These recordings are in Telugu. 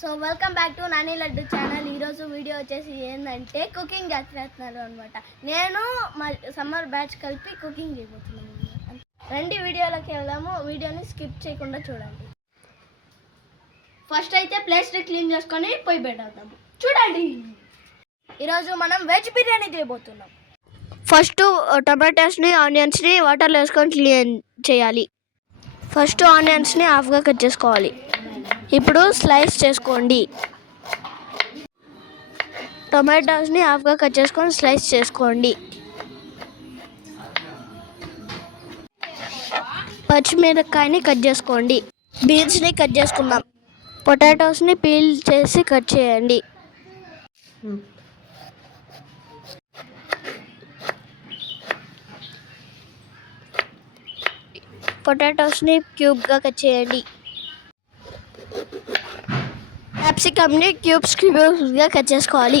So welcome back to Nani laddu channel. ఈరోజు వీడియో వచ్చేసి ఏంటంటే కుకింగ్ చేస్తున్నారు అనమాట. నేను మా సమ్మర్ బ్యాచ్ కలిపి కుకింగ్ చేయబోతున్నాను. రండి వీడియోలోకి వెళ్దాము. వీడియోని స్కిప్ చేయకుండా చూడండి. ఫస్ట్ అయితే ప్లేస్ క్లీన్ చేసుకొని పొయ్యి పెట్టేద్దాము. చూడండి, ఈరోజు మనం వెజ్ బిర్యానీ చేయబోతున్నాం. ఫస్ట్ టమాటాస్ని ఆనియన్స్ని వాటర్లో వేసుకొని క్లీన్ చేయాలి. ఫస్ట్ ఆనియన్స్ని హాఫ్గా కట్ చేసుకోవాలి. ఇప్పుడు స్లైస్ చేసుకోండి. టొమాటోస్ని హాఫ్గా కట్ చేసుకొని స్లైస్ చేసుకోండి. పచ్చిమిరపకాయని కట్ చేసుకోండి. బీన్స్ని కట్ చేసుకుందాం. పొటాటోస్ని పీల్ చేసి కట్ చేయండి. పొటాటోస్ని క్యూబ్గా కట్ చేయండి. క్యాప్సికమ్ని క్యూబ్స్గా కట్ చేసుకోవాలి.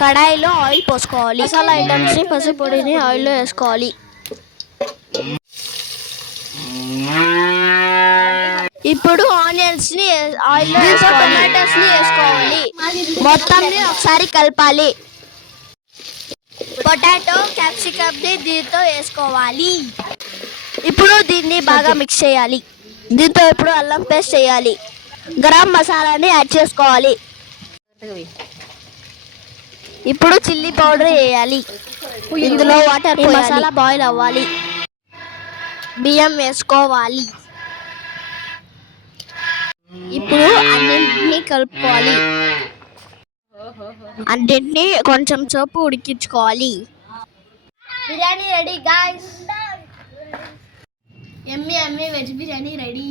కడాయిలో ఆయిల్ పోసుకోవాలి. మసాలా ఐటమ్స్ని పసుపు పొడిని ఆయిల్లో వేసుకోవాలి. ఇప్పుడు ఆనియన్స్ని ఆయిల్లో టొమాటోస్ని వేసుకోవాలి. మొత్తాన్ని ఒకసారి కలపాలి. పొటాటో క్యాప్సికమ్ని దీంతో వేసుకోవాలి. ఇప్పుడు దీన్ని బాగా మిక్స్ చేయాలి. దీంతో ఇప్పుడు అల్లం పేస్ట్ చేయాలి. గరం మసాలాని యాడ్ చేసుకోవాలి. ఇప్పుడు చిల్లీ పౌడర్ వేయాలి. ఇందులో వాటర్ మసాలా బాయిల్ అవ్వాలి. బియ్యం వేసుకోవాలి. ఇప్పుడు అన్నింటినీ కలుపుకోవాలి. అన్నింటినీ కొంచెం సేపు ఉడికించుకోవాలి. Biryani ready guys. ఎమ్మి వెజ్ బిర్యానీ రెడీ.